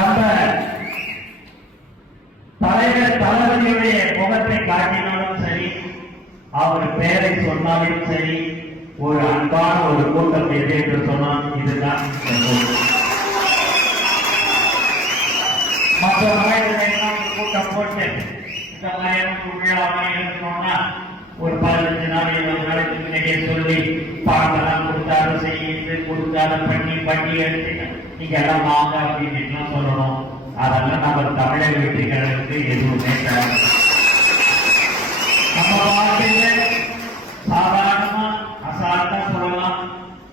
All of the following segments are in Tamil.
நம்ம தலைவர் தளபதியுடைய முகத்தை காட்டினாலும் சரி அவர் பெயரை சொன்னாலும் சரி ஒரு அன்பான ஒரு கூட்டம் எது என்று சொன்னால் இதுதான் மற்ற அமைப்புகள் கூட்டம் போட்டு இந்த மாதிரியான விழாவை இருக்கணும்னா ஒரு பதினஞ்சு நாள் இருபது நாளைக்கு முன்னாடியே சொல்லி பணத்தெல்லாம் கொடுத்தாலும் செய்து கொடுத்தாலும் பண்ணி பண்ணி எடுத்து நீங்க எல்லாம் வாங்க அப்படின்னு சொல்லணும். அதெல்லாம் நம்ம தமிழக வெற்றிகளுக்கு எதுவுமே நம்ம வாழ்க்கையில சாதாரணமா அசால்ட்டா சொல்லலாம்.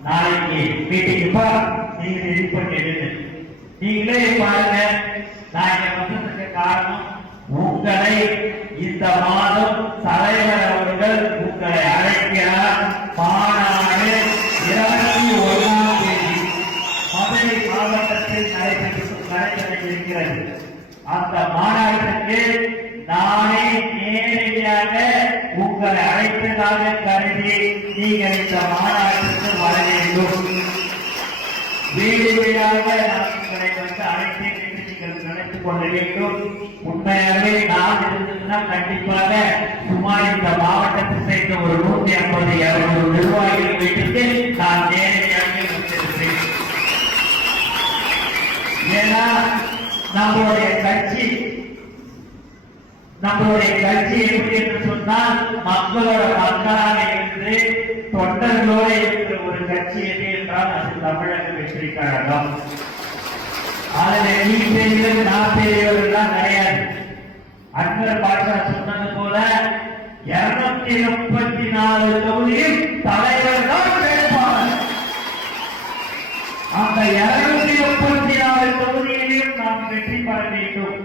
நாளைக்கு மீட்டிங் பா. நீங்க ரெடி பண்ணிடுங்க நீங்களே பாருங்க. நான் இங்க வந்ததுக்கு காரணம் உங்களை இந்த மாதம் தலைவர் அவர்கள் உங்களை அழைக்கிறார். மாநாடு இருபத்தி ஒன்றாம் தேதி மதுரை மாவட்டத்தில் நடைபெற்று நடைபெற இருக்கிறது அந்த மாநாட்டுக்கு நானே நேரடியாக உங்களை அழைத்ததாக கருதி நீங்கள் இந்த மாநாட்டுக்கு வர வேண்டும். வீடு வீடாக நான் உங்களை வந்து அழைத்தேன் என்று நீங்கள் நினைத்துக் கொள்ள வேண்டும். உண்மையாகவே நான் இருந்ததுன்னா கண்டிப்பாக சுமார் இந்த மாவட்டத்தை சேர்ந்த ஒரு நூத்தி ஐம்பது இருநூறு நிர்வாகிகள் வீட்டுக்கு நான் நேரடியாக வந்திருக்கிறேன். ஏன்னா நம்மளுடைய நம்மளுடைய கட்சி எப்படி என்று சொன்னால் மக்களோட மக்களாக இருந்து தொண்டர்களோடு இருக்கிற ஒரு கட்சி எது என்றால் அது தமிழக வெற்றி கழகம். அதுல நீ பெரியவர் நான் பெரியவர் எல்லாம் கிடையாது. அன்வர் பாஷா சொன்னது போல இருநூத்தி முப்பத்தி நாலு தொகுதியில் தலைவர் தான் வேட்பாளர். அந்த இருநூத்தி முப்பத்தி நாலு தொகுதியிலும் நாம் வெற்றி பெற வேண்டும்.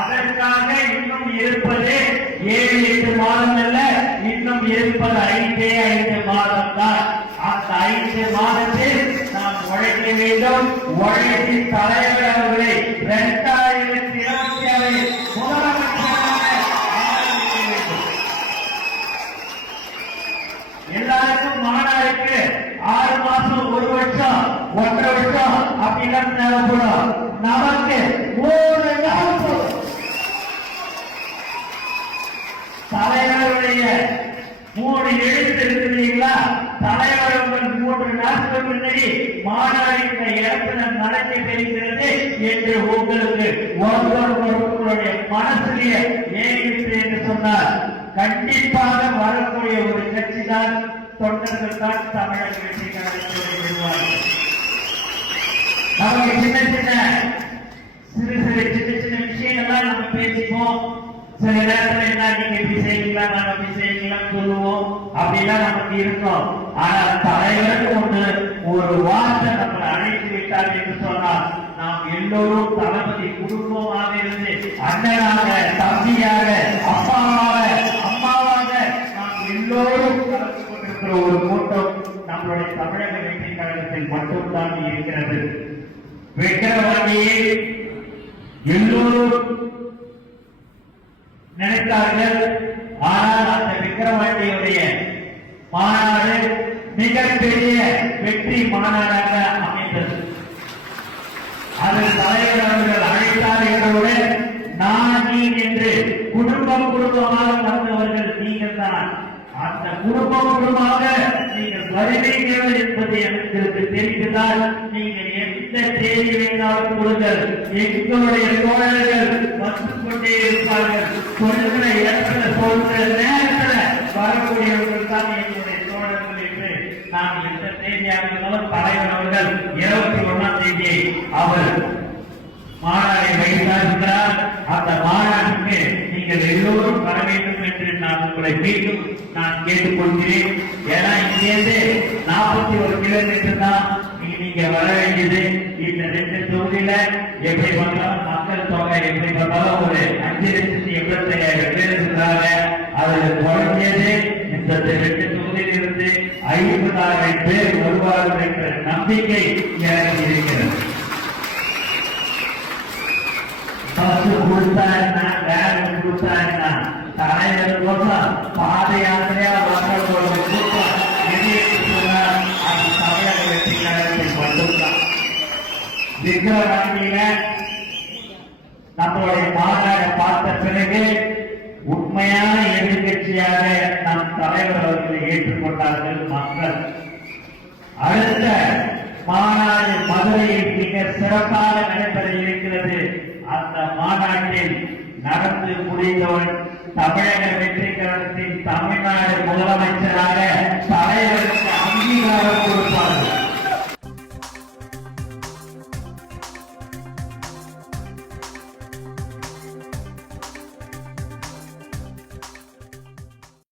அதற்காக இன்னும் இருப்பது ஏழு எட்டு மாதம் அல்ல இன்னும் இருப்பது ஐந்தே ஐந்து மாதம் தான் அந்த ஐந்து மாதத்தில் நாம் உழைக்க வேண்டும். உழைச்சி தலைவர் அவர்களை இரண்டாயிரத்தி இருபத்தி ஆறு முதலமைச்சராக எல்லாருக்கும் மாநாடுக்கு ஆறு மாசம் ஒரு வருஷம் ஒன்றரை வருஷம் அப்படிலாம் தேவைப்படும். நமக்கு மூணு நாள் தலைவருடைய மூணு எழுத்து இருக்கிறீங்களா தலைவர் உங்கள் மூன்று நாட்கள் முன்னாடி மாநாட்டின் இந்த நடத்தி தெரிகிறது என்று உங்களுக்கு ஒருவர் ஒருவருடைய மனசிலேயே ஏறிவிட்டு என்று சொன்னார். கண்டிப்பாக வரக்கூடிய ஒரு கட்சி தான் தொண்டர்கள் தான் தமிழக வெற்றி கழகத்தை நமக்கு சின்ன சின்ன சிறு சிறு சின்ன சின்ன விஷயங்கள்லாம் நம்ம பேசிப்போம். சில நேரத்துல என்ன நீங்க இப்படி செய்வீங்களா நாங்க இப்படி செய்யலாம் சொல்லுவோம். அப்படிலாம் நமக்கு இருக்கும். ஆனா தலைவருக்கு ஒண்ணு ஒரு வார்த்தை நம்மளை அழைத்து விட்டார் என்று சொன்னால் நாம் எல்லோரும் தளபதி குடும்பமாக இருந்து அண்ணனாக தம்பியாக அப்பாவாக அம்மாவாக நாம் எல்லோரும் கலந்து கொண்டிருக்கிற ஒரு கூட்டம் நம்மளுடைய தமிழக வெற்றி கழகத்தில் மட்டும்தான் இருக்கிறது. விக்கிரவாண்டியை எல்லோரும் நினைத்தார்கள். ஆனால் அந்த விக்ரமாண்டியுடைய மாநாடு மிகப்பெரிய வெற்றி மாநாடாக அமைந்தது. அதில் தலைவர் அவர்கள் அழைத்தார் என்றவுடன் நான் நீ என்று குடும்பம் குடும்பமாக வந்தவர்கள் நீங்கள் தான். அந்த குடும்பம் குடும்பமாக நீங்கள் வருவீர்கள் என்பது எனக்கு தெரிந்ததால் நீங்கள் எந்த தேதி வேணாலும் கொடுங்கள். எங்களுடைய தோழர்கள் வந்து கொண்டே இருப்பார்கள் சொல்லுகிற இடத்துல சொல்ற நேரத்துல வரக்கூடியவர்கள் தான் எங்களுடைய தோழர்கள் என்று நான் எந்த தேதியாக இருந்தாலும் தலைவர் அவர்கள் இருபத்தி அவர் மாநாடை வைத்தார் அந்த மாநாட்டுக்கு நீங்கள் எல்லோரும் வர வேண்டும் என்று நான் உங்களை மீண்டும் நான் கேட்டுக்கொள்கிறேன். ஏன்னா இங்கேருந்து நாற்பத்தி ஒரு கிலோமீட்டர் தான் நீங்க வர வேண்டியது. இந்த ரெண்டு தொகுதியில எப்படி பார்த்தாலும் மக்கள் தொகை எப்படி பார்த்தாலும் ஒரு அஞ்சு லட்சத்தி எண்பத்தி ஐயாயிரம் பேர் இருக்கிறாங்க. அதுல குறைஞ்சது இந்த ரெண்டு தொகுதியிலிருந்து ஐம்பதாயிரம் பேர் வருவார்கள் என்ற நம்பிக்கை எனக்கு இருக்கிறது. பஸ் நம்மளுடைய பார்த்த பிறகு உண்மையான எதிர்கட்சியாக தலைவர் அவர்களை ஏற்றுக்கொண்டார்கள் மக்கள். அடுத்த மாநாடு மதுரையில் மிக சிறப்பாக நடைபெற இருக்கிறது. அந்த மாநாட்டில் நடந்து முடிந்தவன் தமிழக வெற்றி கழகத்தின் தமிழ்நாடு முதலமைச்சராக தலைவருக்கு அங்கீகாரம் கொடுப்பார்கள்.